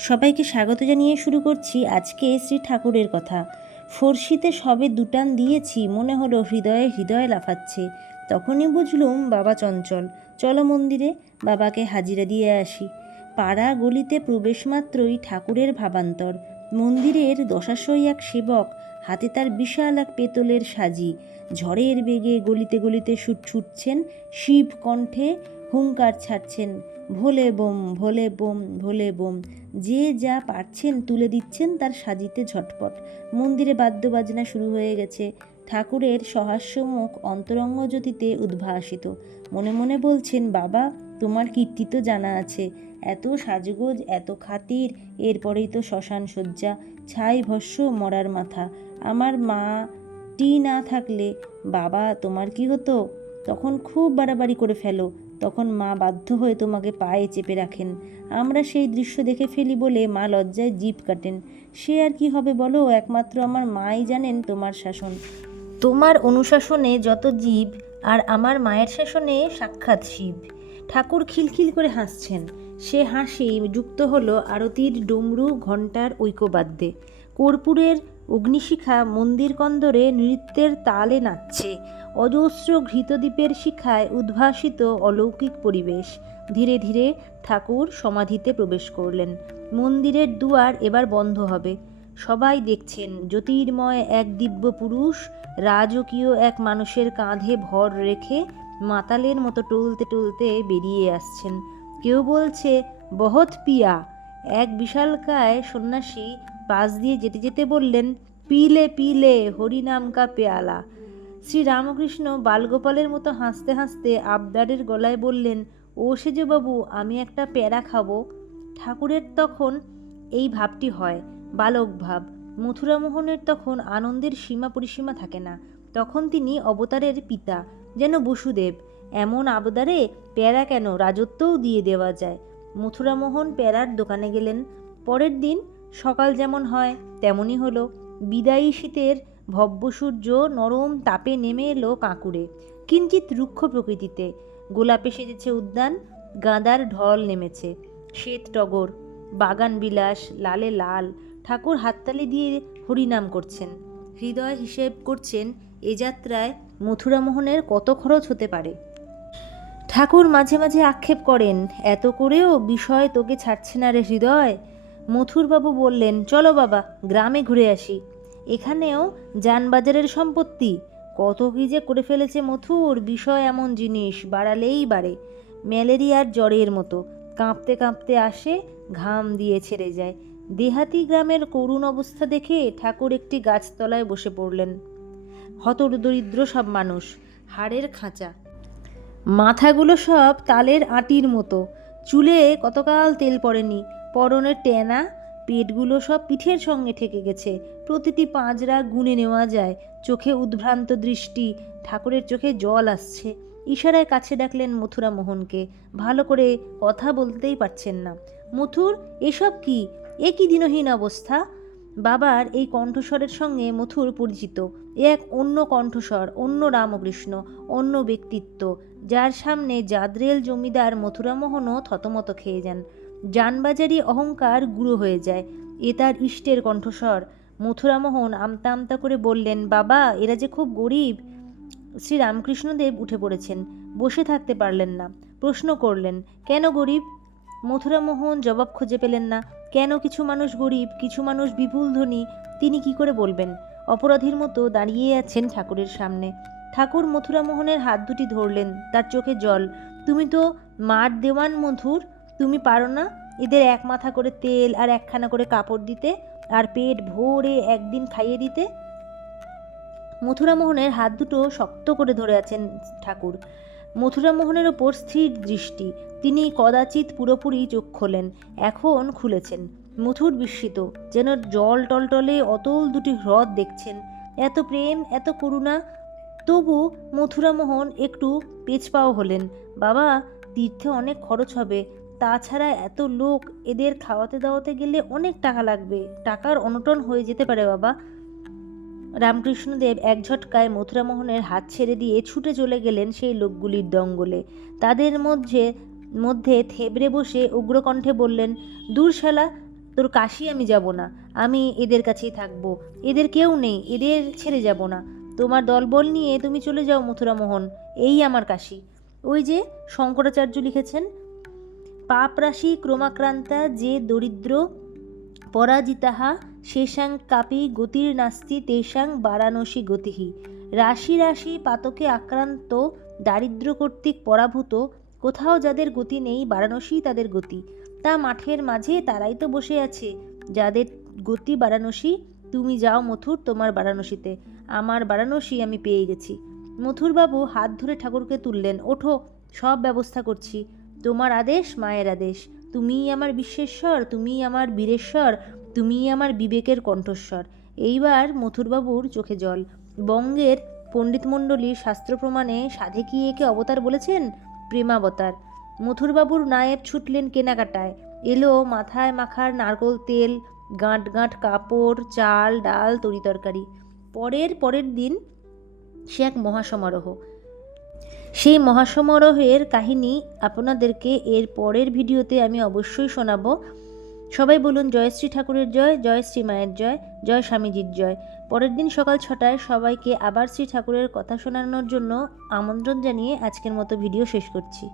সবাইকে স্বাগত জানিয়ে শুরু করছি আজকে শ্রী ঠাকুরের কথা। ফর্সিতে সবে দুটান দিয়েছি, মনে হলো হৃদয়ে হৃদয়ে লাফাচ্ছে। তখনই বুঝলুম বাবা চঞ্চল, চলো মন্দিরে, বাবাকে হাজিরা দিয়ে আসি। পাড়া গলিতে প্রবেশ মাত্রই ঠাকুরের ভাবান্তর। মন্দিরের দশাশই এক সেবক, হাতে তার বিশাল এক পেতলের সাজি। ঝড়ের বেগে গলিতে গলিতে ছুট ছুটছেন শিব কণ্ঠে হুঙ্কার ছাড়ছেন, Bhole bomb Bhole bomb Bhole bomb. যে যা পারছেন তুলে দিচ্ছেন তার সাজিতে ঝটপট। মন্দিরে বাদ্যবাজনা শুরু হয়ে গেছে। ঠাকুরের সহাস্য মুখ অন্তরঙ্গ জ্যোতিতে উদ্ভাসিত। মনে মনে বলছেন, বাবা, তোমার কীর্তি তো জানা আছে। এত সাজগোজ, এত খাতির, এরপরেই তো শ্মশান শয্যা। ছাই ভস্য মরার মাথা। আমার মা টি না থাকলে বাবা, তোমার কি হতো? তখন খুব বাড়াবাড়ি করে ফেলো। তখন মা বাধ্য হয়ে তোমাকে পায়ে চেপে রাখেন। আমরা সেই দৃশ্য দেখে ফেলি বলে মা লজ্জায় জিভ কাটেন। সে আর কি হবে বলো? একমাত্র আমার মাই জানেন তোমার শাসন। তোমার অনুশাসনে যত জীব, আর আমার মায়ের শাসনে সাক্ষাৎ শিব। ঠাকুর খিলখিল করে হাসছেন। সে হাসি যুক্ত হলো আরতির ডুমরু ঘণ্টার ঐক্যবাদ্যে। কর্পূরের অগ্নিশিখা মন্দির কন্দরে নৃত্যের তালে নাচছে। অজস্র ঘৃতদ্বীপের শিখায় উদ্ভাসিত অলৌকিক পরিবেশ। ধীরে ধীরে ঠাকুর সমাধিতে প্রবেশ করলেন। মন্দিরের দুয়ার এবার বন্ধ হবে। সবাই দেখছেন জ্যোতির্ময় এক দিব্য পুরুষ, রাজকীয় এক মানুষের কাঁধে ভর রেখে মাতালের মতো টলতে টলতে বেরিয়ে আসছেন। কেউ বলছে, বহৎ পিয়া। এক বিশালকায় সন্ন্যাসী পাশ দিয়ে যেতে যেতে বললেন, পিলে পিলে, হরিনাম কা পেয়ালা। শ্রী রামকৃষ্ণ বালগোপালের মতো হাসতে হাসতে আবদারের গলায় বললেন, ও সেজবাবু আমি একটা প্যারা খাব। ঠাকুরের তখন এই ভাবটি হয়, বালক ভাব। মথুরামোহনের তখন আনন্দের সীমা পরিসীমা থাকে না। তখন তিনি অবতারের পিতা, যেন বসুদেব। এমন আবদারে প্যারা কেন রাজত্বও দিয়ে দেওয়া যায়? মথুরামোহন প্যারার দোকানে গেলেন। পরের দিন সকাল যেমন হয়, তেমনই হলো। বিদায়ী শীতের ভব্যসূর্য নরম তাপে নেমে এলো কাঁকুড়ে। কিঞ্চিত রুক্ষ প্রকৃতিতে। গোলাপে সেজেছে উদ্যান, গাঁদার ঢল নেমেছে। শ্বেত টগর, বাগান বিলাস, লালে লাল, ঠাকুর হাততালি দিয়ে হরিনাম করছেন। হৃদয় হিসেব করছেন এ যাত্রায় মথুরামোহনের কত খরচ হতে পারে? ঠাকুর মাঝে মাঝে আক্ষেপ করেন, এত করেও বিষয় তোকে ছাড়ছে না রে হৃদয়। মথুরবাবু বললেন, চলো বাবা, গ্রামে ঘুরে আসি। এখানেও যানবাজারের সম্পত্তি। কত কী যে করে ফেলেছে মথুর, বিষয় এমন জিনিস, বাড়ালেই বাড়ে। ম্যালেরিয়ার জ্বরের মতো। কাঁপতে কাঁপতে আসে, ঘাম দিয়ে ছেড়ে যায়। দেহাতি গ্রামের করুণ অবস্থা দেখে ঠাকুর একটি গাছতলায় বসে পড়লেন। হতদরিদ্র সব মানুষ, হাড়ের খাঁচা। মাথাগুলো সব তালের আটির মতো। চুলে কতকাল তেল পড়েনি। পরনের টেনা, পেটগুলো সব পিঠের সঙ্গে ঠেকে গেছে। প্রতিটি পাঁজরা গুনে নেওয়া যায়। চোখে উদ্ভ্রান্ত দৃষ্টি, ঠাকুরের চোখে জল আসছে। ইশারায় কাছে ডাকলেন মথুরা মোহনকে। ভালো করে কথা বলতেই পারছেন না। মথুর, এসব কি? এ কি দিনহীন অবস্থা? বাবার এই কণ্ঠস্বরের সঙ্গে মথুর পরিচিত। এ এক অন্য কণ্ঠস্বর, অন্য রামকৃষ্ণ, অন্য ব্যক্তিত্ব। যার সামনে জাদরেল জমিদার মথুরামোহনও থতমত খেয়ে যান। জানবাজারি অহংকার গুঁড়ো হয়ে যায়। এ তার ইষ্টের কণ্ঠস্বর। মথুরামোহন আমতা আমতা করে বললেন, বাবা, এরা যে খুব গরিব। শ্রী রামকৃষ্ণদেব উঠে পড়েছেন। বসে থাকতে পারলেন না। প্রশ্ন করলেন, কেন গরিব? মথুরামোহন জবাব খুঁজে পেলেন না। কেন কিছু মানুষ গরিব, কিছু মানুষ বিপুল ধনী? তিনি কি করে বলবেন? অপরাধীর মতো দাঁড়িয়ে আছেন ঠাকুরের সামনে। ঠাকুর মথুরামোহনের হাত দুটি ধরলেন, তার চোখে জল। তুমি তো মার দেওয়ান মধুর তুমি পারো না এদের এক মাথা করে তেল আর একখানা করে কাপড় দিতে আর পেট ভরে একদিন খাইয়ে দিতে? মথুরামোহনের হাত দুটো শক্ত করে ধরে আছেন ঠাকুর। মথুরামোহনের ওপর স্থির দৃষ্টি। তিনি কদাচিৎ পুরোপুরি চোখ খোলেন। এখন খুলেছেন। মথুর বিস্মিত, যেন জল টলটলে অতল দুটি হ্রদ দেখছেন। এত প্রেম, এত করুণা। তবু মথুরামোহন একটু পেছপাও হলেন। বাবা, তীর্থে অনেক খরচ হবে। তাছাড়া এত লোক এদের খাওয়াতে দাওয়াতে গেলে অনেক টাকা লাগবে। টাকার অনটন হয়ে যেতে পারে বাবা। রামকৃষ্ণদেব এক ঝটকায় মথুরামোহনের হাত ছেড়ে দিয়ে ছুটে চলে গেলেন সেই লোকগুলির দঙ্গলে। তাদের মধ্যে মধ্যে থেবড়ে বসে উগ্রকণ্ঠে বললেন, দূর শালা, তোর কাশি আমি যাব না। আমি এদের কাছেই থাকব। এদের কেউ নেই, এদের ছেড়ে যাব না। তোমার দলবল নিয়ে তুমি চলে যাও মথুরামোহন। এই আমার কাশি। ওই যে শঙ্করাচার্য লিখেছেন পাপ রাশি ক্রমাক্রান্তা যে দরিদ্র পরাজিতাহা শেষাং কাপি গতির নাস্তি তেষাং বারাণসী গতিহি রাশি রাশি পাতকে আক্রান্ত দারিদ্র কর্তৃক পরাভূত, কোথাও যাদের গতি নেই বারাণসী তাদের গতি। তা মাঠের মাঝে তারাই তো বসে আছে। যাদের গতি বারাণসী, তুমি যাও মথুর তোমার বারাণসীতে। আমার বারাণসী আমি পেয়ে গেছি। মথুরবাবু হাত ধরে ঠাকুরকে তুললেন, ওঠো, সব ব্যবস্থা করছি। তোমার আদেশ, মায়ের আদেশ। তুমিই আমার বিশ্বেশ্বর, তুমিই আমার বীরেশ্বর, তুমিই আমার বিবেকের কণ্ঠস্বর। এইবার মথুরবাবুর চোখে জল। বঙ্গের পণ্ডিতমণ্ডলীর শাস্ত্র প্রমাণে সাধে কি একে অবতার বলেছেন? প্রেমাবতার। মথুরবাবুর নায়েব ছুটলেন কেনাকাটায়। এলো মাথায় মাখার নারকোল তেল, গাঁট গাঁট কাপড়, চাল, ডাল তরিতরকারি পরের পরের দিন সে এক মহাসমারোহ। সেই মহাসমারোহের কাহিনী আপনাদেরকে এর পরের ভিডিওতে আমি অবশ্যই শোনাবো। সবাই বলুন, জয় শ্রী ঠাকুরের জয় জয় শ্রী মায়ের জয় জয় স্বামীজির জয়। পরের দিন সকাল ছটায় সবাইকে আবার শ্রী ঠাকুরের কথা শোনানোর জন্য আমন্ত্রণ জানিয়ে আজকের মতো ভিডিও শেষ করছি।